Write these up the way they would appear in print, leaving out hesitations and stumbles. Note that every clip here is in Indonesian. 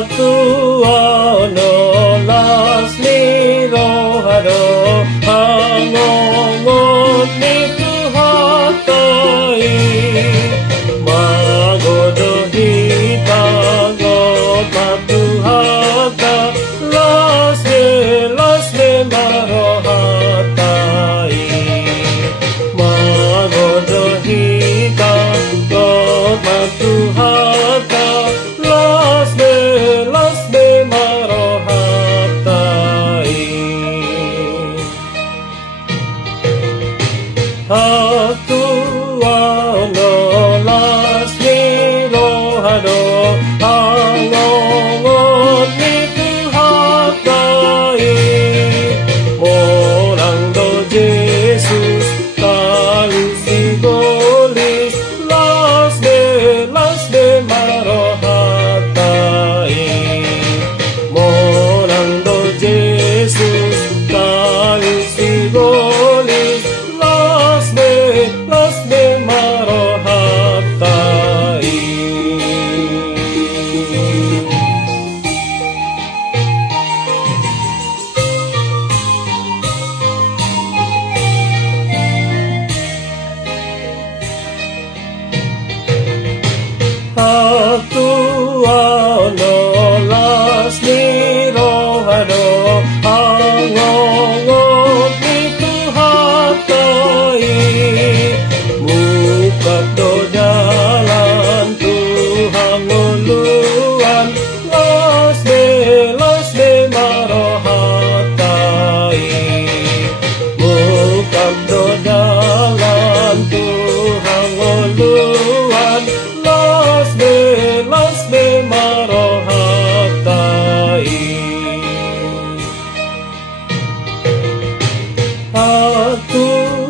Hatuano lasli rohado hangongon ni kuhatai magodo hitagot matuhata lasle marohatai magodo hitagot matuhata lasle marohatai Hatuano lasli rohado hangongon ni kuhatai orang do Jesus kalusigolis lasle marohatai orang do Jesus kalusigolis lasle marohatai Hatuano lasli rohado hangongon ni kuhatai mukap do dalan Tuhan nguluan lasle marohatai mukap do dalan Tuhan nguluan lasle marohatai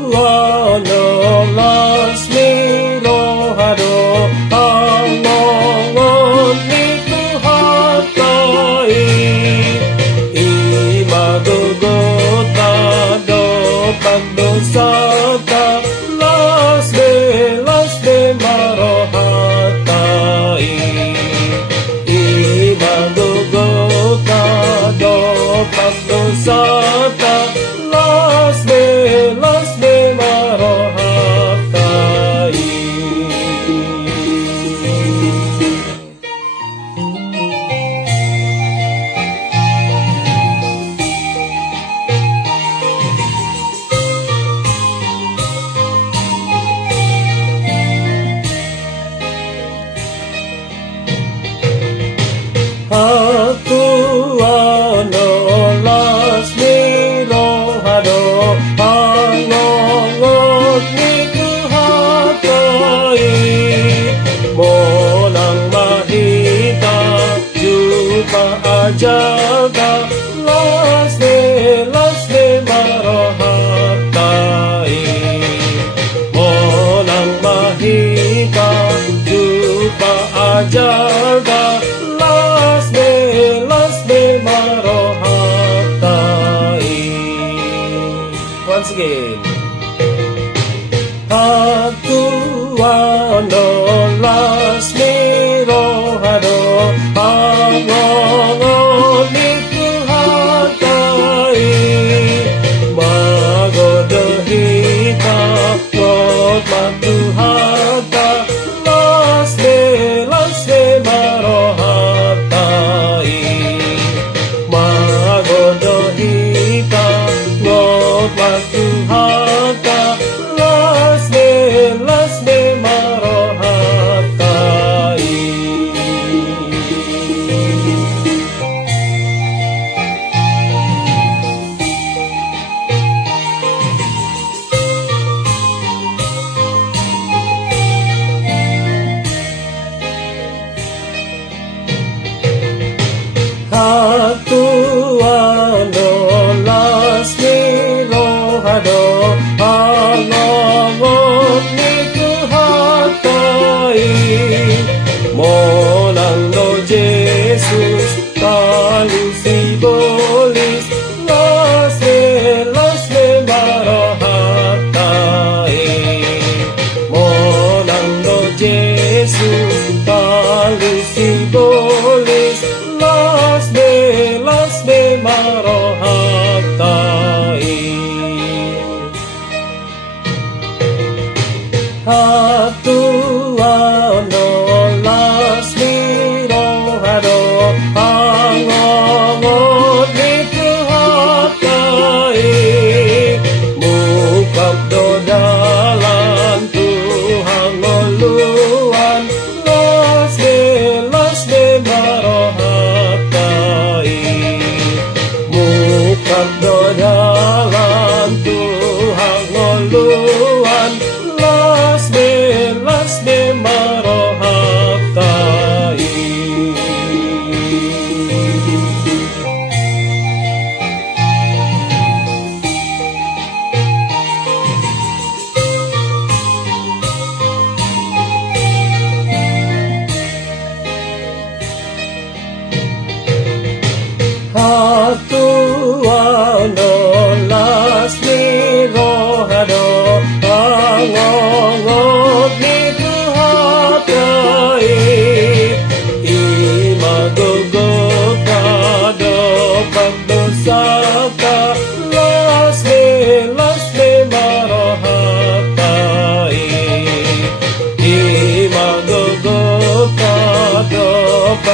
Hatuano lasli rohado hangongon ni kuhatai imagogota do pagdosata lasle marohatai imagogota do pagdosata lasle marohatai Hatuano lasli rohado hangongon ni kuhatai monang mahita jumpa ajaga lasle marohatai monang mahita jumpa ajaga lasle marohatai once again Hatuano lasli rohado hangongon ni kuhatai magodo hita kot matuhata lasle marohatai magodo hita kot matuhata lasle marohatai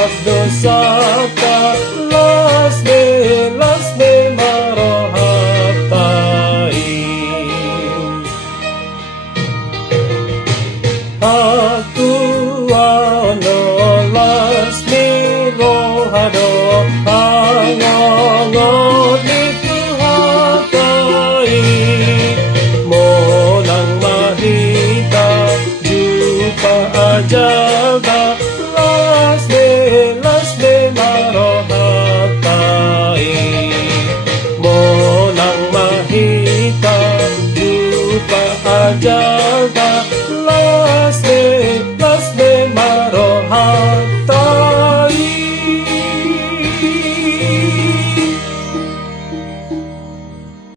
abdosaka lasme marohatai. Aku ano lasme rohado